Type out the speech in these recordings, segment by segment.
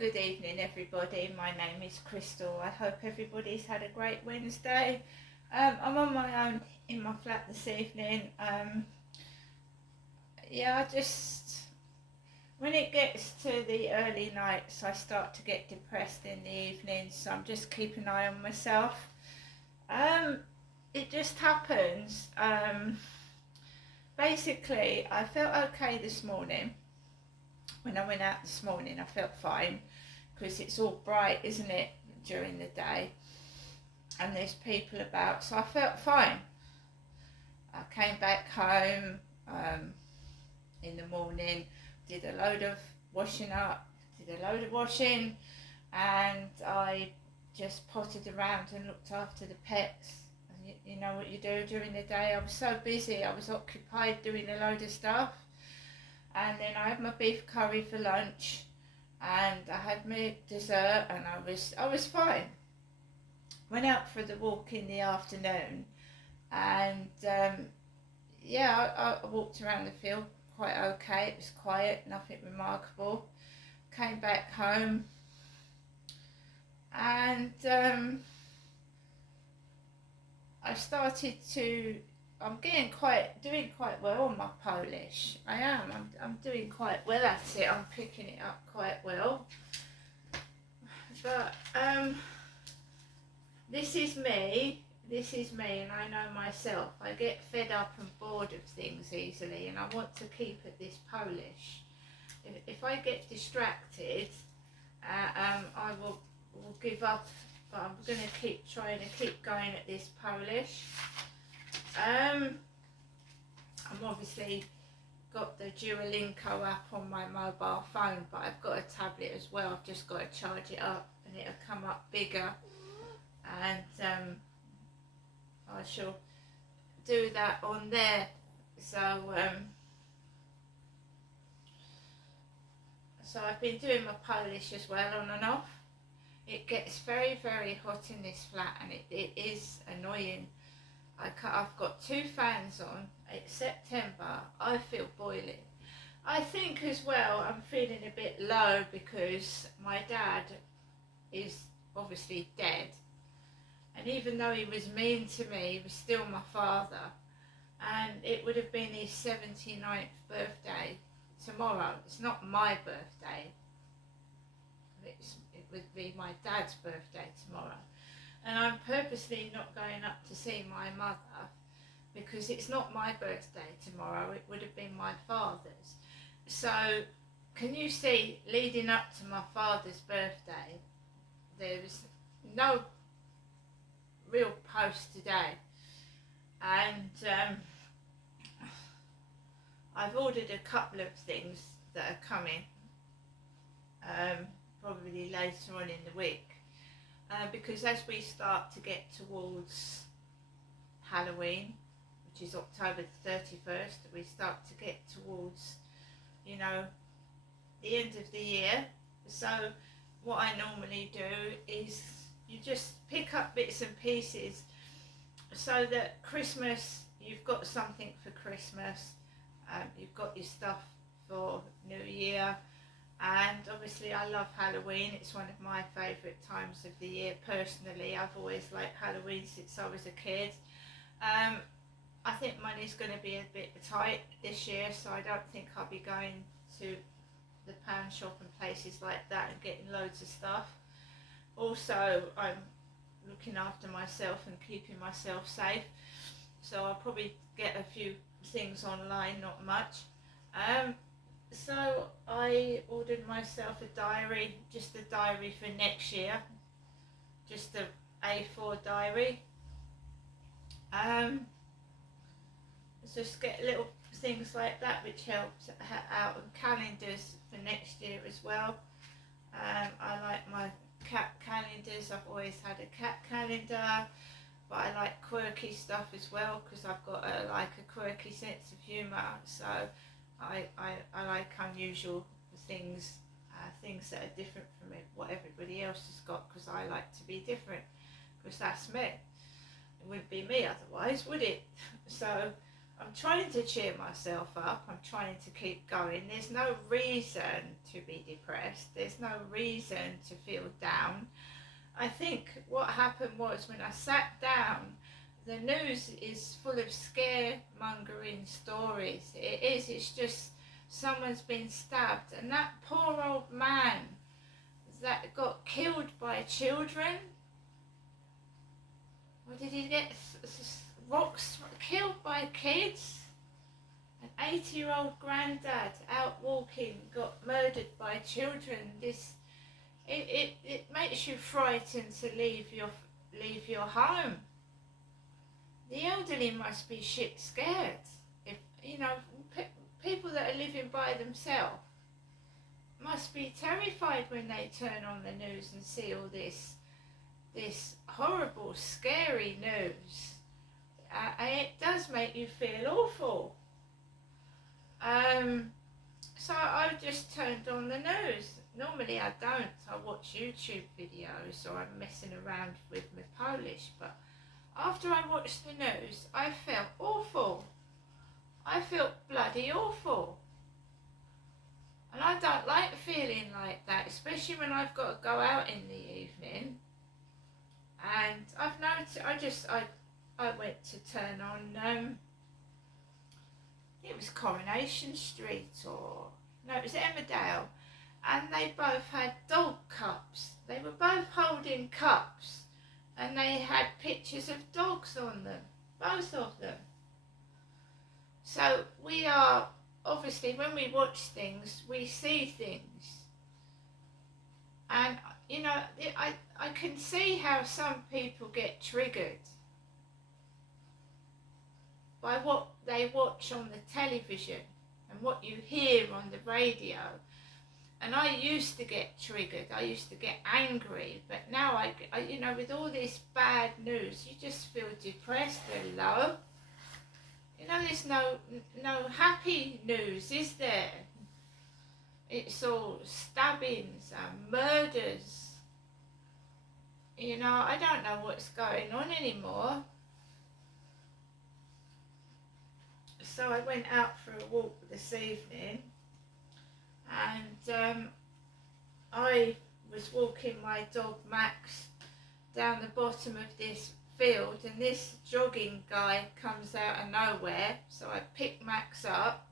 Good evening, everybody. My name is Crystal. I hope everybody's had a great Wednesday. I'm on my own in my flat this evening. When it gets to the early nights, I start to get depressed in the evenings, so I'm just keeping an eye on myself. It just happens. Basically, I felt okay this morning. When I went out this morning, I felt fine because it's all bright, isn't it, during the day, and there's people about, so I felt fine. I came back home in the morning, did a load of washing, and I just potted around and looked after the pets. You know what you do during the day. I was so busy, I was occupied doing a load of stuff. And then I had my beef curry for lunch, and I had my dessert, and I was fine. Went out for the walk in the afternoon, and I walked around the field quite okay. It was quiet, nothing remarkable. Came back home, and I started to. I'm doing quite well on my Polish. I am. I'm doing quite well at it. I'm picking it up quite well. But this is me. This is me, and I know myself. I get fed up and bored of things easily, and I want to keep at this Polish. If I get distracted, I will give up. But I'm going to keep trying to keep going at this Polish. I'm obviously got the Duolingo app on my mobile phone, but I've got a tablet as well. I've just got to charge it up and it'll come up bigger, and I shall do that on there. So I've been doing my Polish as well, on and off. It gets very, very hot in this flat, and it is annoying. I've got 2 fans on. It's September. I feel boiling. I think as well I'm feeling a bit low because my dad is obviously dead. And even though he was mean to me, he was still my father. And it would have been his 79th birthday tomorrow. It's not my birthday. It would be my dad's birthday tomorrow. And I'm purposely not going up to see my mother because it's not my birthday tomorrow, it would have been my father's. So can you see, leading up to my father's birthday, there was no real post today, and I've ordered a couple of things that are coming probably later on in the week. Because as we start to get towards Halloween, which is October the 31st, we start to get towards, the end of the year. So what I normally do is you just pick up bits and pieces so that Christmas, you've got something for Christmas, you've got your stuff for New Year. And obviously I love Halloween. It's one of my favourite times of the year personally. I've always liked Halloween since I was a kid. I think money's going to be a bit tight this year, so I don't think I'll be going to the pound shop and places like that and getting loads of stuff. Also, I'm looking after myself and keeping myself safe, so I'll probably get a few things online, not much. So I ordered myself a diary, just a diary for next year, just a A4 diary. Just get little things like that which helps out, and calendars for next year as well. I like my cat calendars. I've always had a cat calendar, but I like quirky stuff as well because I've got a quirky sense of humour. So I like unusual things, things that are different from what everybody else has got, because I like to be different, because that's me. It wouldn't be me otherwise, would it? So I'm trying to cheer myself up. I'm trying to keep going. There's no reason to be depressed. There's no reason to feel down. I think what happened was when I sat down, the news is full of scaremongering stories. It is. It's just someone's been stabbed, and that poor old man that got killed by children. Or did he get rocks killed by kids? An 80-year-old granddad out walking got murdered by children. It makes you frightened to leave your home. The elderly must be shit scared. If people that are living by themselves must be terrified when they turn on the news and see all this horrible, scary news. It does make you feel awful. So I just turned on the news. Normally I don't. I watch YouTube videos or I'm messing around with my Polish. But after I watched the news, I felt awful. I felt bloody awful. And I don't like feeling like that, especially when I've got to go out in the evening. And I've noticed, I went to turn on, it was Coronation Street it was Emmerdale, and they both had dog cups. They were both holding cups, and they had pictures of dogs on them, both of them. So we are, obviously when we watch things, we see things. And I can see how some people get triggered by what they watch on the television and what you hear on the radio. And I used to get triggered, I used to get angry, but now I with all this bad news, you just feel depressed and low. There's no happy news, is there? It's all stabbings and murders. I don't know what's going on anymore. So I went out for a walk this evening, and I was walking my dog Max down the bottom of this field, and this jogging guy comes out of nowhere. So I pick Max up,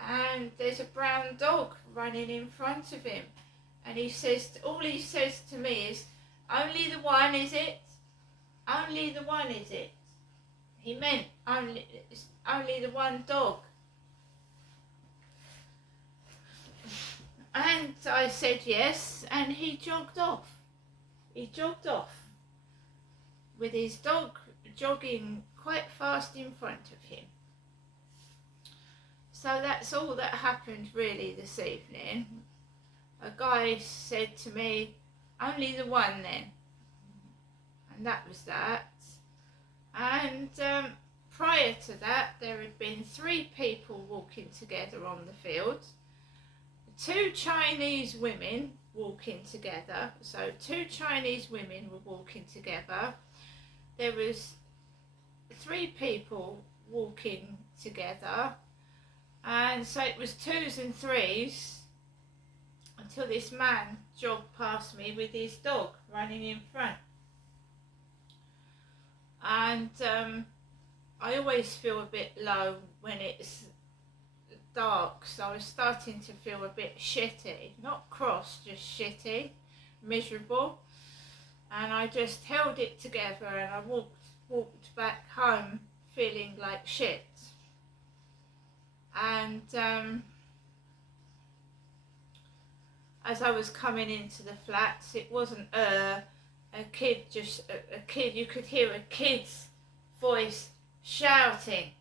and there's a brown dog running in front of him, and all he says to me is, "Only the one, is it? Only the one, is it?" He meant only the one dog. And I said yes, and he jogged off. He jogged off with his dog jogging quite fast in front of him. So that's all that happened really this evening. A guy said to me, "Only the one then." And that was that. And prior to that, there had been 3 people walking together on the field. 2 Chinese women walking together. So 2 Chinese women were walking together. There was 3 people walking together. And so it was 2s and 3s until this man jogged past me with his dog running in front. And I always feel a bit low when it's dark, so I was starting to feel a bit shitty. Not cross, just shitty, miserable. And I just held it together, and I walked back home feeling like shit. And as I was coming into the flats, it wasn't a kid, you could hear a kid's voice shouting.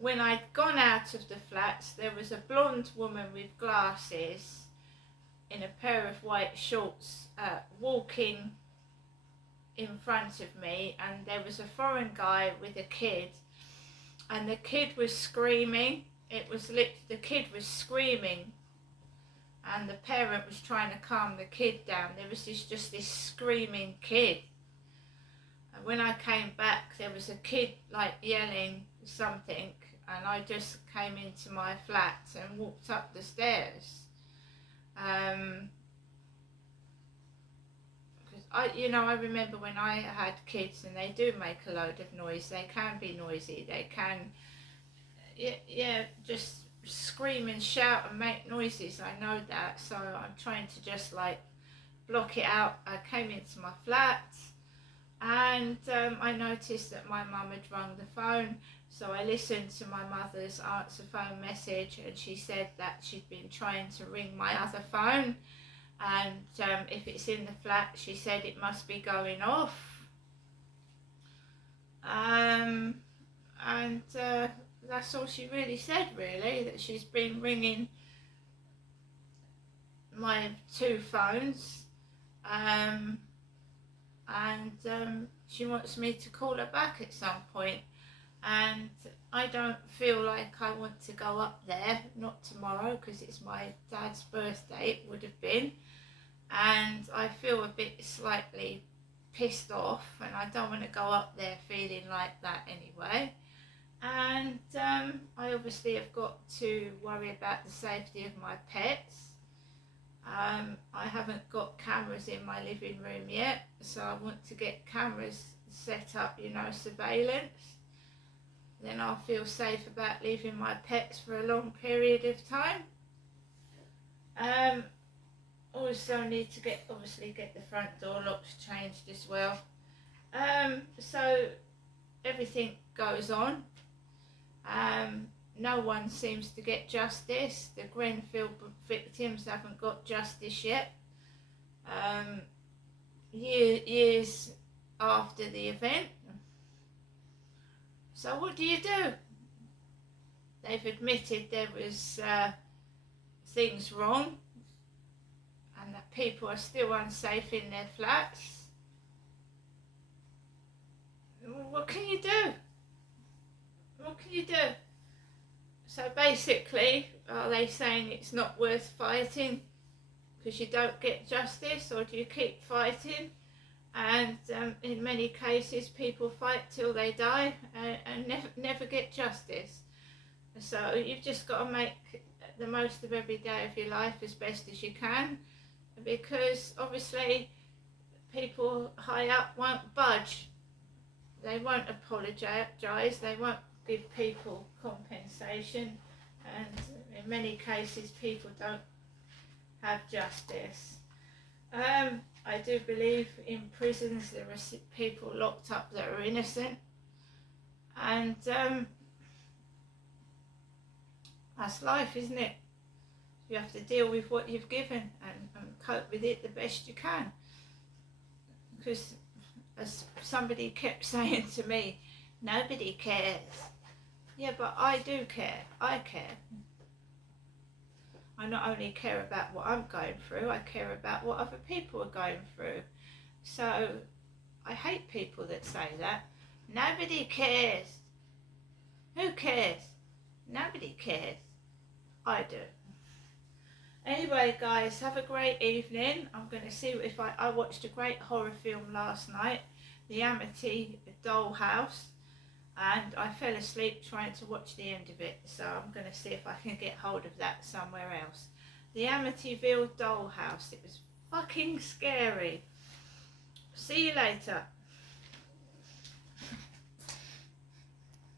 When I'd gone out of the flats, there was a blonde woman with glasses in a pair of white shorts walking in front of me, and there was a foreign guy with a kid, and the kid was screaming. The kid was screaming, and the parent was trying to calm the kid down. There was just this screaming kid. And when I came back, there was a kid like yelling, something, and I just came into my flat and walked up the stairs. I remember when I had kids, and they do make a load of noise. They can be noisy. They can, just scream and shout and make noises. I know that. So I'm trying to just like block it out. I came into my flat, and I noticed that my mum had rung the phone. So I listened to my mother's answer phone message, and she said that she'd been trying to ring my other phone, and if it's in the flat, she said it must be going off. And that's all she really said, really, that she's been ringing my two phones, and she wants me to call her back at some point. And I don't feel like I want to go up there, not tomorrow, because it's my dad's birthday, it would have been, and I feel a bit slightly pissed off, and I don't want to go up there feeling like that anyway. And I obviously have got to worry about the safety of my pets. I haven't got cameras in my living room yet, so I want to get cameras set up, surveillance. Then I'll feel safe about leaving my pets for a long period of time. Also need to get the front door locks changed as well. So everything goes on. No one seems to get justice. The Grenfell victims haven't got justice yet. Years after the event. So what do you do? They've admitted there was things wrong, and that people are still unsafe in their flats. What can you do? What can you do? So basically, are they saying it's not worth fighting because you don't get justice, or do you keep fighting? And in many cases, people fight till they die and never get justice. So you've just got to make the most of every day of your life as best as you can, because obviously people high up won't budge. They won't apologise. They won't give people compensation, and in many cases people don't have justice. I do believe in prisons there are people locked up that are innocent, and that's life, isn't it? You have to deal with what you've given and cope with it the best you can. Because as somebody kept saying to me, nobody cares. Yeah, but I do care. I care. I not only care about what I'm going through, I care about what other people are going through. So I hate people that say that. Nobody cares. Who cares? Nobody cares. I do. Anyway, guys, have a great evening. I'm going to see if I watched a great horror film last night, The Amity Dollhouse, and I fell asleep trying to watch the end of it, so I'm going to see if I can get hold of that somewhere else. The Amityville Dollhouse. It was fucking scary. See you later.